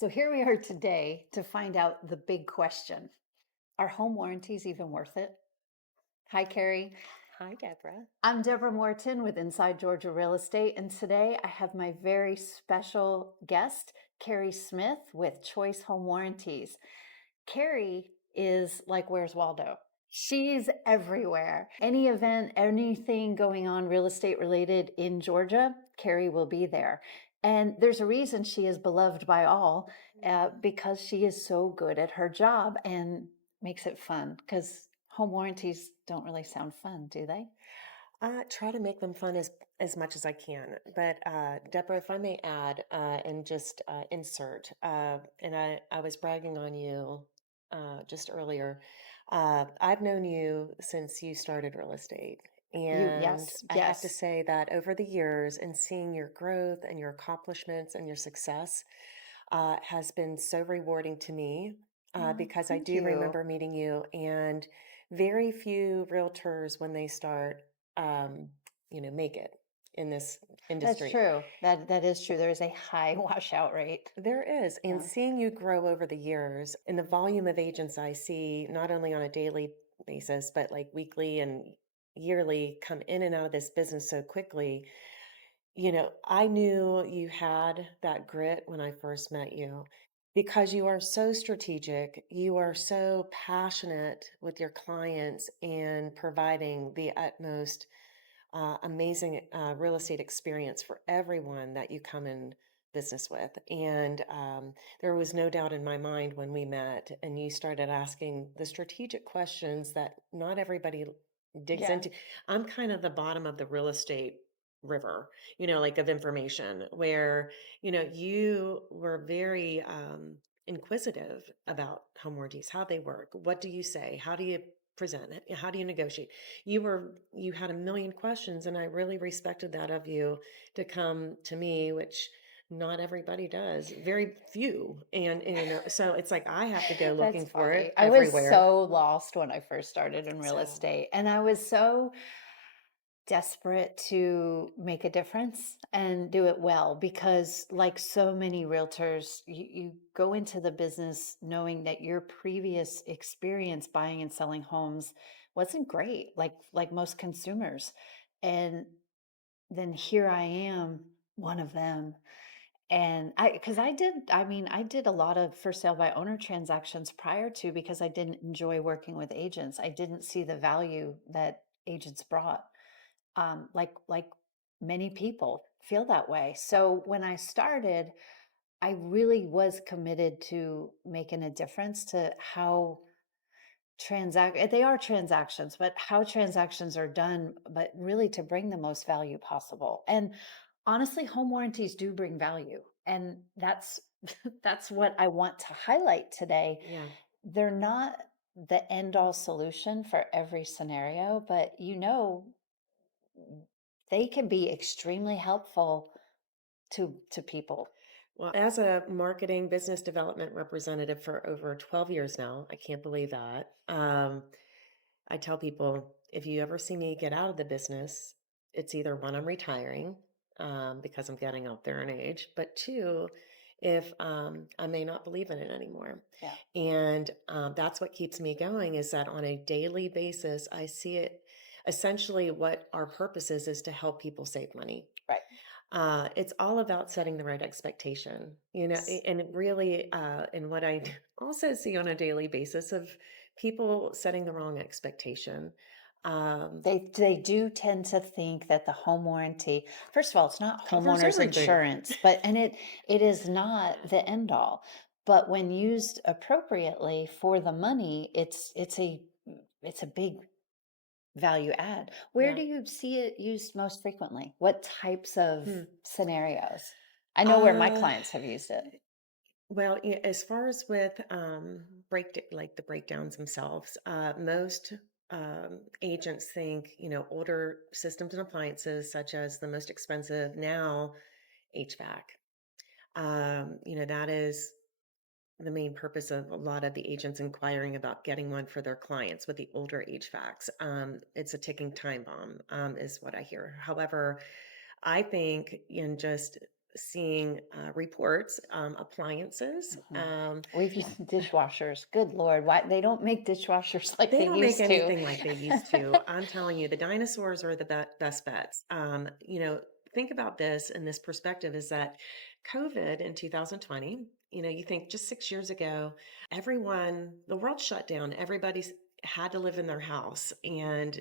So here we are today to find out the big question. Are home warranties even worth it? Hi, Keri. Hi, Deborah. I'm Deborah Morton with Inside Georgia Real Estate, and today I have my very special guest, Keri Smith with Choice Home Warranties. Keri is like, where's Waldo? She's everywhere. Any event, anything going on real estate related in Georgia, Keri will be there. And there's a reason she is beloved by all, because she is so good at her job and makes it fun. Because home warranties don't really sound fun, do they? Try to make them fun as much as I can. But Deborah, if I may add and just insert, and I was bragging on you just earlier. I've known you since you started real estate. And Yes, I have to yes. say that over the years and seeing your growth and your accomplishments and your success has been so rewarding to me Oh, because I thank do you. remember meeting you. And very few realtors, when they start, um, make it in this That's industry. true. That is true. There is a high washout rate. There is. And Yeah. seeing you grow over the years and the volume of agents I see, not only on a daily basis, but like weekly and yearly, come in and out of this business so quickly. I knew you had that grit when I first met you because you are so strategic. You are so passionate with your clients and providing the utmost amazing real estate experience for everyone that you come in business with. And there was no doubt in my mind when we met and you started asking the strategic questions that not everybody digs Yeah. into. I'm kind of the bottom of the real estate river, like of information where, you were very inquisitive about home warranties, how they work, what do you say, how do you present it, how do you negotiate. You had a million questions, and I really respected that of you to come to me, which not everybody does, very few. And so it's like I have to go That's looking for funny. it I was everywhere. so lost when I first started in real So estate, and I was so desperate to make a difference and do it well because, like so many realtors, you go into the business knowing that your previous experience buying and selling homes wasn't great, like most consumers. And then here I am, one of them. And because I did a lot of for sale by owner transactions prior to because I didn't enjoy working with agents. I didn't see the value that agents brought. Like many people feel that way. So when I started, I really was committed to making a difference to how they are transactions, but how transactions are done, but really to bring the most value possible. And honestly, home warranties do bring value. And that's that's what I want to highlight today. yeah. They're not the end all solution for every scenario, but they can be extremely helpful to people. Well, as a marketing business development representative for over 12 years now, I can't believe that. I tell people if you ever see me get out of the business, it's either one, I'm retiring because I'm getting up there in age, but two, if I may not believe in it anymore. Yeah. And that's what keeps me going is that on a daily basis, I see it essentially what our purpose is to help people save money. Right. It's all about setting the right expectation, and it really, and what I also see on a daily basis of people setting the wrong expectation. Um, They do tend to think that the home warranty, first of all, it's not covers homeowners everything. insurance, it is not the end all. But when used appropriately for the money, it's a big value add. Where Yeah. do you see it used most frequently? What types of Hmm. scenarios? I know where my Uh, clients have used it. well, as far as with like the breakdowns themselves, most agents think, older systems and appliances, such as the most expensive now, HVAC. That is the main purpose of a lot of the agents inquiring about getting one for their clients with the older HVACs. It's a ticking time bomb, is what I hear. However, I think in just seeing reports, appliances. Mhm. We've used dishwashers. Good Lord, why they don't make dishwashers like They they don't make used to. anything like they used to. I'm telling you, the dinosaurs are the best bets. Think about this in this perspective is that COVID in 2020, you think just 6 years ago, the world shut down. Everybody's had to live in their house and,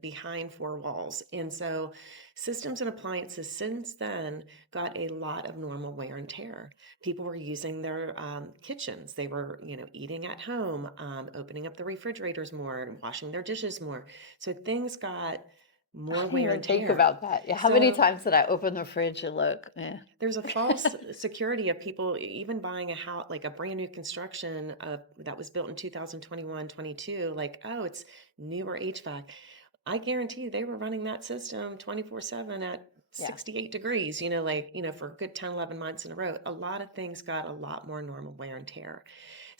behind four walls. And so systems and appliances since then got a lot of normal wear and tear. People were using their kitchens. They were, eating at home, opening up the refrigerators more, and washing their dishes more. So things got I more didn't wear even and think tear. about that. Yeah, how many So times did I open the fridge and look? there's a false security of people even buying a house, like a brand new construction that was built in 2021, 22, like, oh, it's newer HVAC. I guarantee you they were running that system 24/7 at Yeah. 68 degrees, for a good 10, 11 months in a row. A lot of things got a lot more normal wear and tear.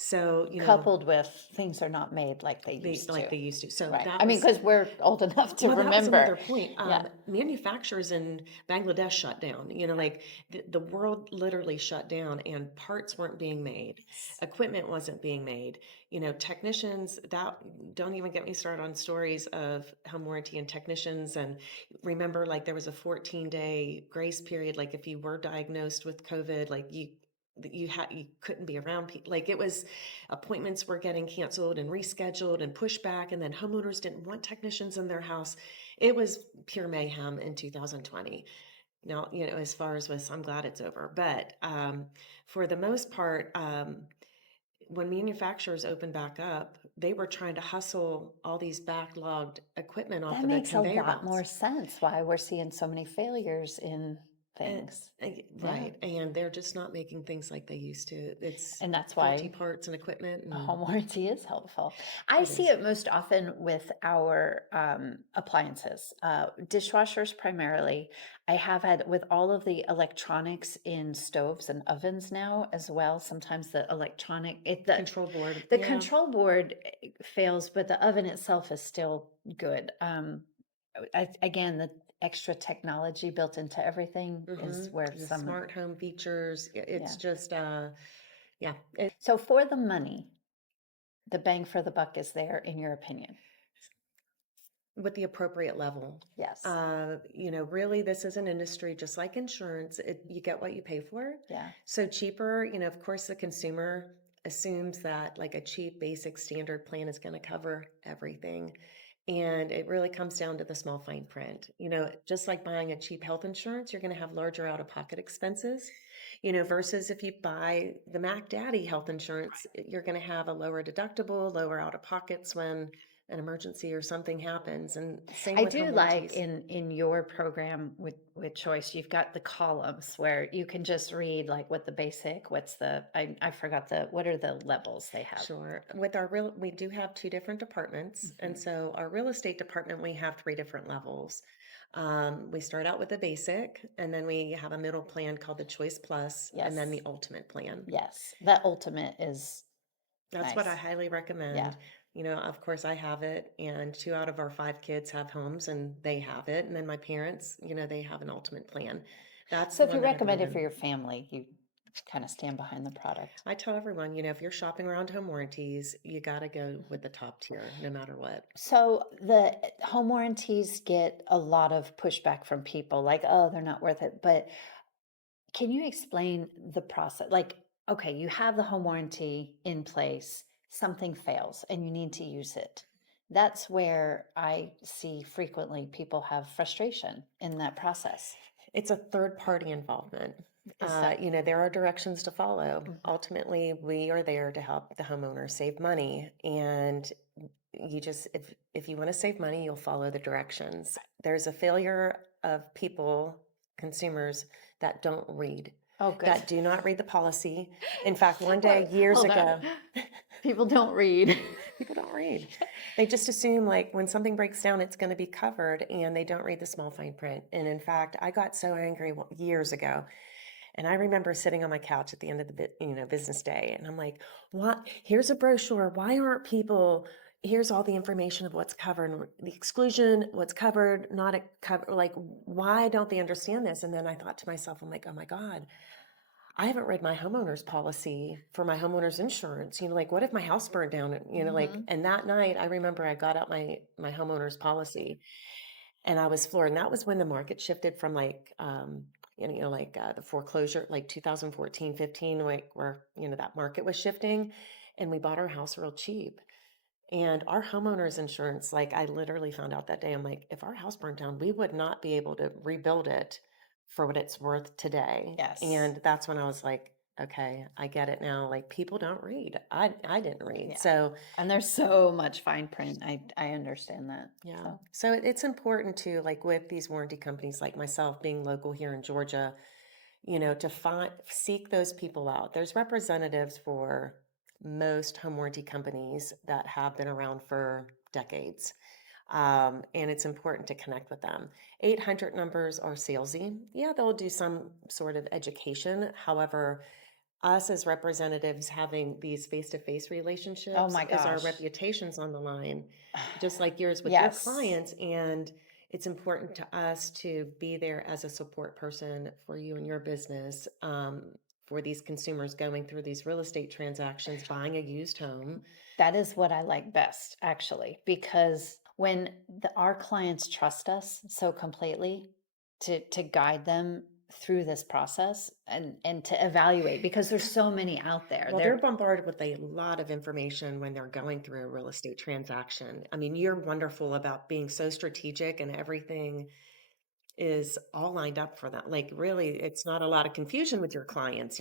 So, Coupled with things are not made like they they used like to. they used to. So Right. that I mean, was because we're old enough to well, that was remember. another point. Yeah. Manufacturers in Bangladesh shut down. Like the world literally shut down, and parts weren't being made, equipment wasn't being made. Technicians that don't even get me started on stories of home warranty and technicians. And remember, like there was a 14-day grace period. Like if you were diagnosed with COVID, like you couldn't be around people. Like it was appointments were getting canceled and rescheduled and pushed back, and then homeowners didn't want technicians in their house. It was pure mayhem in 2020. Now, as far as this, I'm glad it's over. But for the most part, when manufacturers opened back up, they were trying to hustle all these backlogged equipment off That of the makes a conveyor lot belts. more sense why we're seeing so many failures in And, things. Yeah. right. And they're just not making things like they used to. It's And that's faulty why parts and equipment, a and home warranty is helpful. I it see is. it most often with our appliances, dishwashers primarily. I have had with all of the electronics in stoves and ovens now as well. Sometimes the electronic, Control board. the Yeah. control board fails, but the oven itself is still good. Again, the extra technology built into everything is where The some, smart home features. It's yeah. just, yeah. So for the money, the bang for the buck is there, in your opinion? With the appropriate level. Yes. Really, this is an industry just like insurance. You get what you pay for. Yeah. So cheaper, of course, the consumer assumes that like a cheap, basic, standard plan is going to cover everything. And it really comes down to the small fine print. Just like buying a cheap health insurance, you're going to have larger out of pocket expenses, versus if you buy the Mac Daddy health insurance, you're going to have a lower deductible, lower out of pockets when an emergency or something happens. And same I with do home like warranties. in your program with Choice, you've got the columns where you can just read like what the basic, what's the, I forgot what are the levels they have? Sure. We do have two different departments. And Mhm. so our real estate department, we have three different levels. We start out with a basic, and then we have a middle plan called the Choice Plus, and then the Yes. Ultimate plan. Yes. That ultimate is That's what I nice. highly Yeah. recommend. Of course, I have it, and two out of our five kids have homes, and they have it. And then my parents, they have an Ultimate plan. That's So the if one you that I recommend believe it for in. your family, you kind of stand behind the product. I tell everyone, if you're shopping around home warranties, you got to go with the top tier, no matter what. So the home warranties get a lot of pushback from people like, oh, they're not worth it. But can you explain the process? Like, okay, you have the home warranty in place, something fails and you need to use it. That's where I see frequently people have frustration in that process. It's a third party involvement. Is that There are directions to follow. Mhm. Ultimately, we are there to help the homeowner save money. And if you want to save money, you'll follow the directions. There's a failure of people, consumers, that don't read, Oh, good. that do not read the policy. In fact, one day, Well, years hold on. ago, People don't read. people don't read. They just assume like when something breaks down, it's going to be covered, and they don't read the small fine print. And in fact, I got so angry years ago. And I remember sitting on my couch at the end of the business day, and I'm like, "What? Here's a brochure. Why aren't people here's all the information of what's covered, the exclusion, what's covered, not a cover. Like, why don't they understand this? And then I thought to myself, I'm like, oh my God, I haven't read my homeowner's policy for my homeowner's insurance. Like, what if my house burned down? Like, Hmm. and that night I remember I got out my homeowner's policy and I was floored. And that was when the market shifted from like, like the foreclosure, like 2014, 15, like where, that market was shifting. And we bought our house real cheap. And our homeowner's insurance, like I literally found out that day, I'm like, if our house burned down, we would not be able to rebuild it for what it's worth today. Yes. And that's when I was like, okay, I get it now. Like people don't read. I didn't read. Yeah. So And there's so much fine print. I understand that. yeah. So, So it's important to like with these warranty companies like myself being local here in Georgia, to seek those people out. There's representatives for most home warranty companies that have been around for decades. And it's important to connect with them. 800 numbers are salesy. Yeah, they'll do some sort of education. However, us as representatives having these face-to-face oh relationships my is our gosh. reputations on the line, just like yours with your Yes. clients. And it's important to us to be there as a support person for you and your business, for these consumers going through these real estate transactions, buying a used home. That is what I like best, actually, because when our clients trust us so completely to guide them through this process and to evaluate, because there's so many out there. Well, they're There, bombarded with a lot of information when they're going through a real estate transaction. I mean, you're wonderful about being so strategic and everything is all lined up for them. Like, really, it's not a lot of confusion with your clients.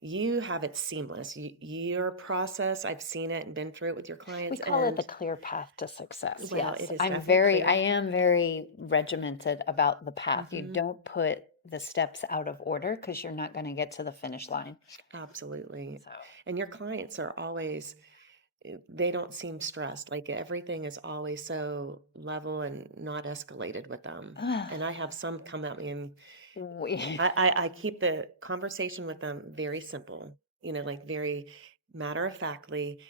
You have it seamless. Your process, I've seen it and been through it with your we clients. call it the And clear path to success. well, Yes, it is I'm definitely very, I clear. am very regimented about the path. You Hmm. don't put the steps out of order because you're not going to get to the finish line. Absolutely. So, And your clients are always, they don't seem stressed. Like everything is always so level and not escalated with them. And I have some come at me and we, I keep the conversation with them very simple, like very matter of factly,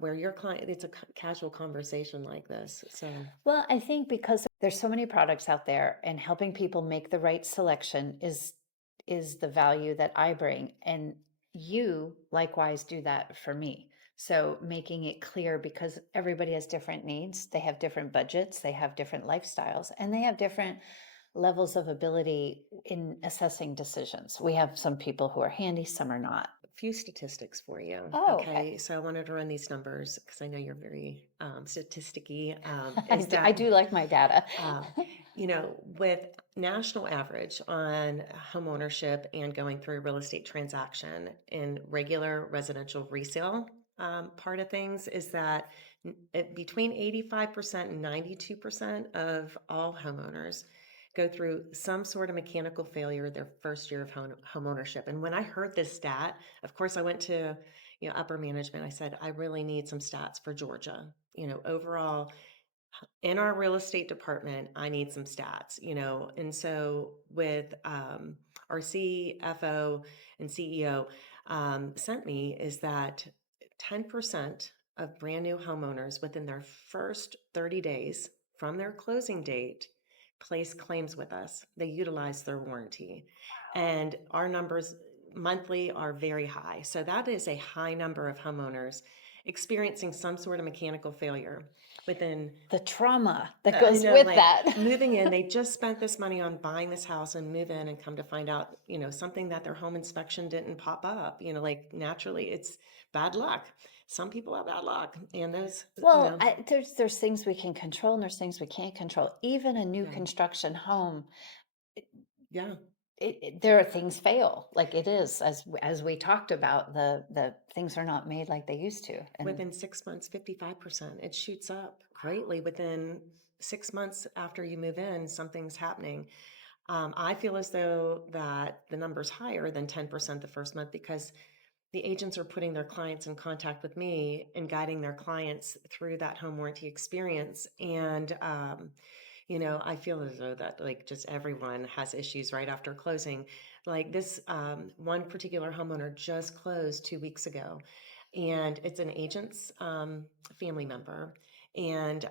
where your client, it's a casual conversation like this. So, well, I think because there's so many products out there and helping people make the right selection is the value that I bring, and you likewise do that for me. So making it clear, because everybody has different needs, they have different budgets, they have different lifestyles, and they have different levels of ability in assessing decisions. We have some people who are handy, some are not. a few statistics for you. Oh, okay. Okay. So, I wanted to run these numbers because I know you're very statisticky. I Is do, I that do like my data. Um, with national average on home ownership and going through a real estate transaction in regular residential resale, part of things is that between 85% and 92% of all homeowners go through some sort of mechanical failure their first year of home ownership. And when I heard this stat, of course, I went to upper management. I said, I really need some stats for Georgia. Overall, in our real estate department, I need some stats, and so with our CFO and CEO sent me is that 10% of brand new homeowners within their first 30 days from their closing date place claims with us. They utilize their warranty. And our numbers monthly are very high. So that is a high number of homeowners experiencing some sort of mechanical failure within The trauma that I goes know, with like that. moving in, they just spent this money on buying this house and move in and come to find out, something that their home inspection didn't pop up, like naturally it's bad luck. Some people have bad luck and those, Well, there's things we can control and there's things we can't control. Even a new yeah, construction home, yeah. there are things fail, like it is, as we talked about, the things are not made like they used to. And Within 6 months, 55%. It shoots up greatly within 6 months after you move in, something's happening. I feel as though that the number's higher than 10% the first month because the agents are putting their clients in contact with me and guiding their clients through that home warranty experience. And, I feel as though that like just everyone has issues right after closing. Like this one particular homeowner just closed 2 weeks ago. and it's an agent's family member, and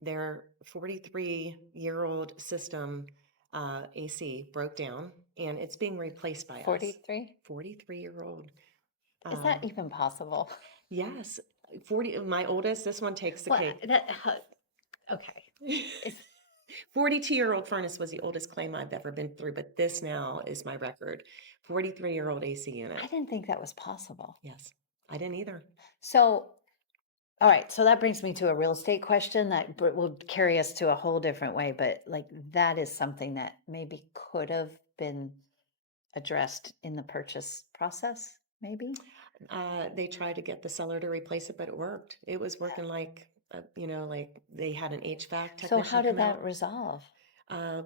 their 43-year-old system AC broke down, and it's being replaced by us. 43? 43-year-old. Is that even possible? Yes, 40. My oldest. This one takes the Well, cake. okay. It's 42-year-old furnace was the oldest claim I've ever been through, but this now is my record. 43-year-old AC I unit. didn't think that was possible. Yes, I didn't either. So, all right, so that brings me to a real estate question that will carry us to a whole different way, but like that is something that maybe could have been addressed in the purchase process, maybe? They tried to get the seller to replace it, but it worked. It was working like, like they had an HVAC So technician how did come that out. resolve?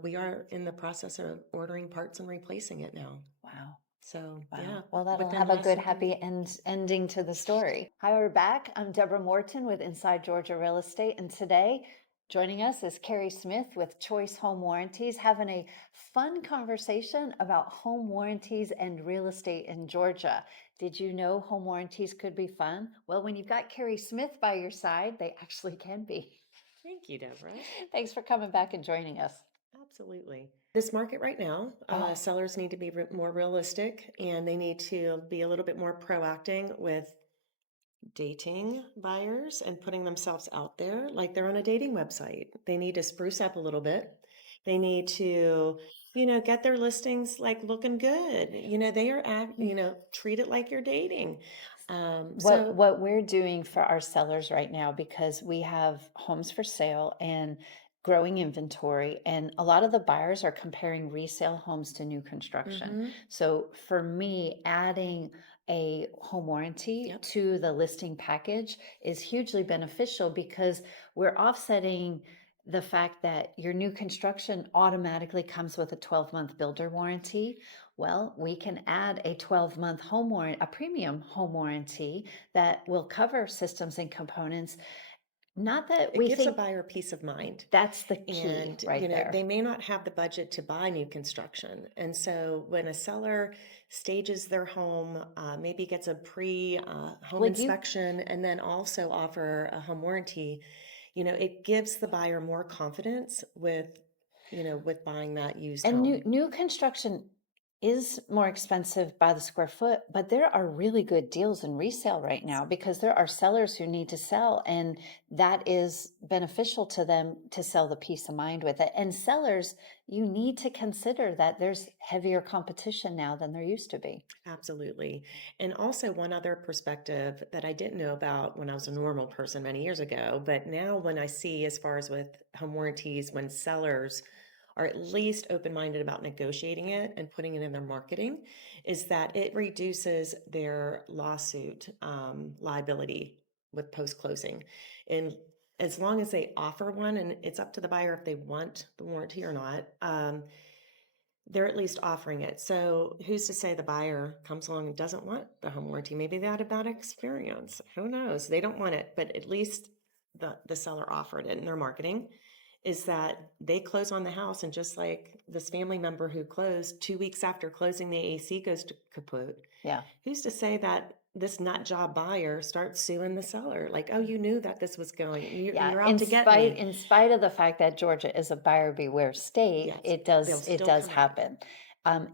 We are in the process of ordering parts and replacing it now. Wow. So Wow. yeah, Well, that'll within have a less good, than 3 happy ending to the story. Hi, we're back. I'm Deborah Morton with Inside Georgia Real Estate. And today, joining us is Keri Smith with Choice Home Warranties, having a fun conversation about home warranties and real estate in Georgia. Did you know home warranties could be fun? Well, when you've got Keri Smith by your side, they actually can be. Thank you, Deborah. Thanks for coming back and joining us. Absolutely. This market right now, Oh, sellers need to be more realistic, and they need to be a little bit more proactive with dating buyers and putting themselves out there like they're on a dating website. They need to spruce up a little bit. They need to, get their listings like looking good. They are, treat it like you're dating. what So, what we're doing for our sellers right now, because we have homes for sale and growing inventory, and a lot of the buyers are comparing resale homes to new construction. mhm, So for me, adding a home warranty yep, to the listing package is hugely beneficial because we're offsetting the fact that your new construction automatically comes with a 12-month builder warranty. Well, we can add a 12-month home warranty, a premium home warranty that will cover systems and components. Not that it we gives a think buyer peace of mind. that's the key And, right they there. may not have the budget to buy new construction. And so when a seller stages their home, maybe gets a pre home Well, you inspection, and then also offer a home warranty, it gives the buyer more confidence with buying that used and new home. new construction is more expensive by the square foot, but there are really good deals in resale right now because there are sellers who need to sell, and that is beneficial to them to sell the peace of mind with it. And sellers, you need to consider that there's heavier competition now than there used to be. Absolutely. And also, one other perspective that I didn't know about when I was a normal person many years ago, but now when I see, as far as with home warranties, when sellers are at least open minded about negotiating it and putting it in their marketing, is that it reduces their lawsuit liability with post closing. And as long as they offer one, and it's up to the buyer if they want the warranty or not. They're at least offering it. So who's to say the buyer comes along and doesn't want the home warranty? Maybe they had a bad experience. Who knows? They don't want it, but at least the seller offered it in their marketing. Is that they close on the house, and just like this family member who closed 2 weeks after closing, the AC goes to kaput. Yeah. Who's to say that this nut job buyer starts suing the seller? Like, oh, you knew that this was going. Yeah, You're out to get me. in spite of the fact that Georgia is a buyer beware state, Yes, they'll it still does come out. happen.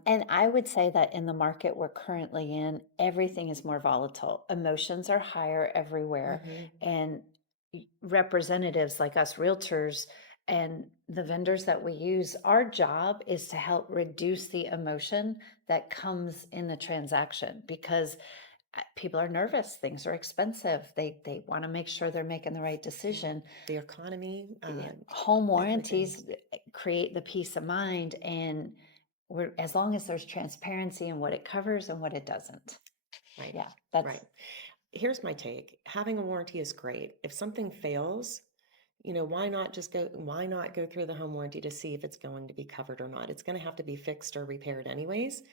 And I would say that in the market we're currently in, everything is more volatile. Emotions are higher everywhere, Hmm. and representatives like us realtors and the vendors that we use, our job is to help reduce the emotion that comes in the transaction because people are nervous, things are expensive, they want to make sure they're making the right Yeah, decision. the economy, Home everything. warranties create the peace of mind, and we're, as long as there's transparency in what it covers and what it doesn't. Right, Yeah, that's right. Here's my take. Having a warranty is great. If something fails, why not go through the home warranty to see if it's going to be covered or not? It's going to have to be fixed or repaired anyways.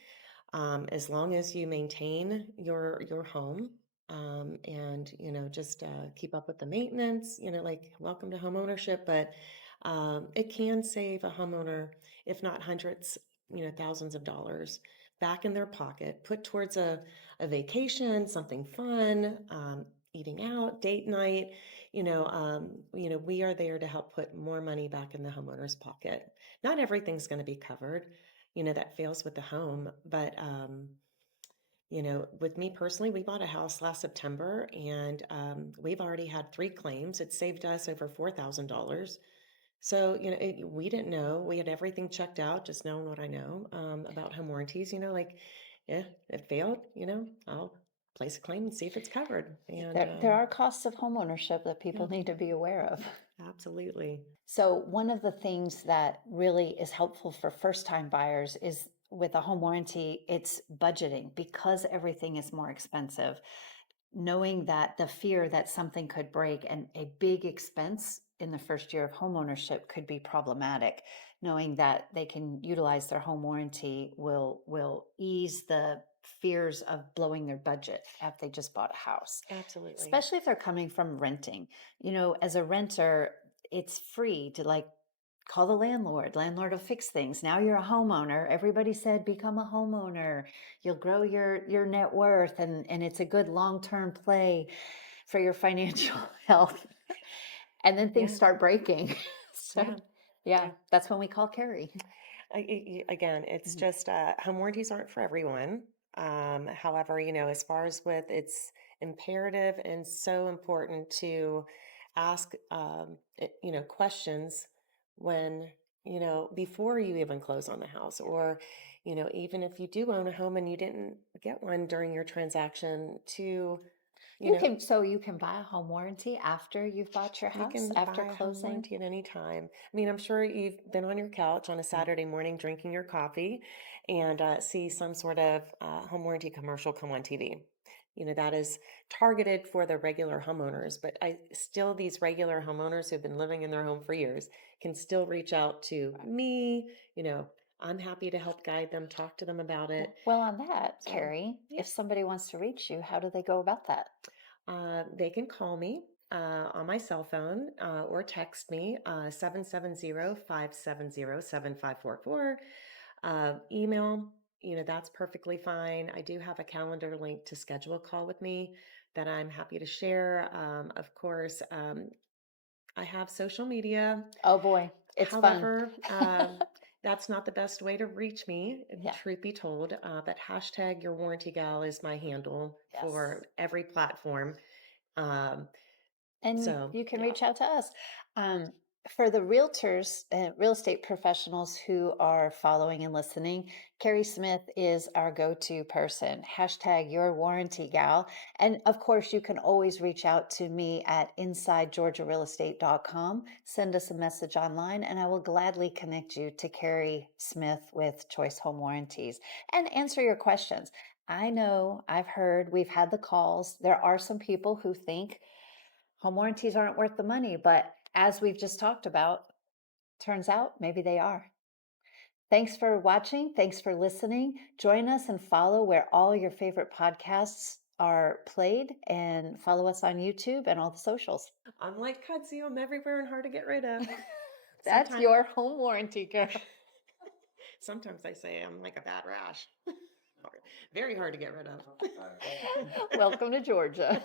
As long as you maintain your home, and just keep up with the maintenance, like welcome to home ownership, but it can save a homeowner, if not hundreds, thousands of dollars, back in their pocket, put towards a vacation, something fun, eating out, date night. We are there to help put more money back in the homeowner's pocket. Not everything's going to be covered, that fails with the home, but with me personally, we bought a house last September and we've already had 3 claims. It saved us over $4,000. So, we didn't know. We had everything checked out, just knowing what I know about home warranties. Like, yeah, it failed, I'll place a claim and see if it's covered. And There are costs of homeownership that yeah, people need to be aware of. absolutely. So one of the things that really is helpful for first-time buyers is with a home warranty, it's budgeting because everything is more expensive. Knowing that the fear that something could break and a big expense in the first year of homeownership could be problematic. Knowing that they can utilize their home warranty will ease the fears of blowing their budget if they just bought a house, Absolutely. especially if they're coming from renting. As a renter, it's free to call the landlord will fix things. Now you're a homeowner. Everybody said become a homeowner, you'll grow your net worth, and it's a good long-term play for your financial health. And then things Yeah. start breaking. So Yeah. yeah, Yeah. that's when we call Keri. Again, it's Mhm. just home warranties aren't for everyone. However, as far as with it's imperative and so important to ask, questions when, before you even close on the house, or, even if you do own a home and you didn't get one during your transaction, to, you know, You can buy a home warranty after you've bought your you house, can after buy a home closing. warranty at any time. I mean, I'm sure you've been on your couch on a Yeah. Saturday morning drinking your coffee and see some sort of home warranty commercial come on TV. That is targeted for the regular homeowners, but these regular homeowners who've been living in their home for years can still reach out to me. I'm happy to help guide them, talk to them about it. Well, on that, So, Keri, yeah. if somebody wants to reach you, how do they go about that? They can call me on my cell phone or text me 770-570-7544. Email, that's perfectly fine. I do have a calendar link to schedule a call with me that I'm happy to share. Of course, I have social media. Oh boy, it's fun. However, that's not the best way to reach me, Yeah. truth be told. But hashtag your warranty gal is my handle Yes. for every platform. Um, And so you can yeah, reach out to us. Um, for the realtors, real estate professionals who are following and listening, Keri Smith is our go-to person. Hashtag your warranty gal. And of course, you can always reach out to me at insidegeorgiarealestate.com. Send us a message online, and I will gladly connect you to Keri Smith with Choice Home Warranties and answer your questions. I know I've heard, we've had the calls. There are some people who think home warranties aren't worth the money, but as we've just talked about, turns out maybe they are. Thanks for watching. Thanks for listening. Join us and follow where all your favorite podcasts are played, and follow us on YouTube and all the socials. I'm like Kudzu. I'm everywhere and hard to get rid of. That's Sometimes, your home warranty, girl. sometimes I say I'm like a bad rash. Very hard to get rid of. Welcome to Georgia.